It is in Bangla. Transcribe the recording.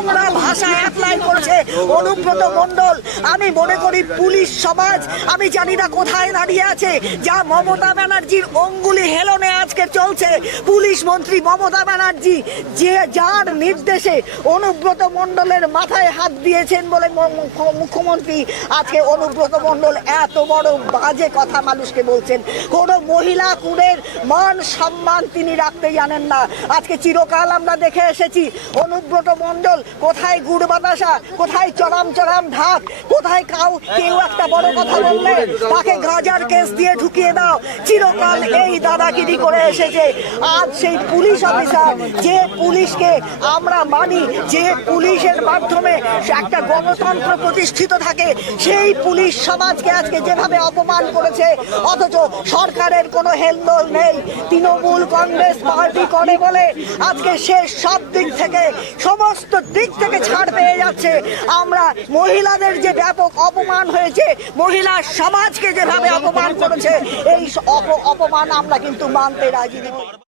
নোংরা ভাষা অ্যাপ্লাই করছে অনুব্রত মণ্ডল। আমি মনে করি পুলিশ সমাজ আমি জানি না কোথায় দাঁড়িয়ে আছে, যা মমতা ব্যানার্জির অঙ্গুলি হেলনে আজকে চলছে। পুলিশ মন্ত্রী মমতা ব্যানার্জি যার নির্দেশে অনুব্রত মণ্ডলের মাথায় হাত দিয়েছেন বলে মুখ্যমন্ত্রী আজকে অনুব্রত মণ্ডল এত বড় বাজে কথা মানুষকে বলছেন। কোনো মহিলা কুড়ের মান সম্মান তিনি রাখতে জানেন না। আজকে চিরকাল আমরা দেখে এসেছি অনুব্রত মণ্ডল কোথায় গুড় বাতাসা, কোথায় চরম চরম ঢাক, কোথায় কেউ একটা বড় কথা বললে তাকে গাঁজার কেস দিয়ে ঢুকিয়ে দাও। চিরকাল এই দাদাগিরি করে এসেছে। আজ সেই পুলিশ অফিসার, যে পুলিশকে আমরা মানি, যে পুলিশের মাধ্যমে একটা গণতন্ত্র প্রতিষ্ঠিত থাকে, সেই পুলিশ সমাজকে আজকে যেভাবে অপমান করেছে, অথচ সরকারের কোনো হেলদোল নেই। তৃণমূল কংগ্রেস পার্টি করে বলে আজকে সে সব দিক থেকে, সমস্ত দিক থেকে ছাড় পেয়ে যাচ্ছে। আমরা মহিলাদের যে ব্যাপক অপমান হয়েছে, মহিলা সমাজকে যেভাবে অপমান করেছে, এই অপমান আমরা কিন্তু মানতে রাজি নই।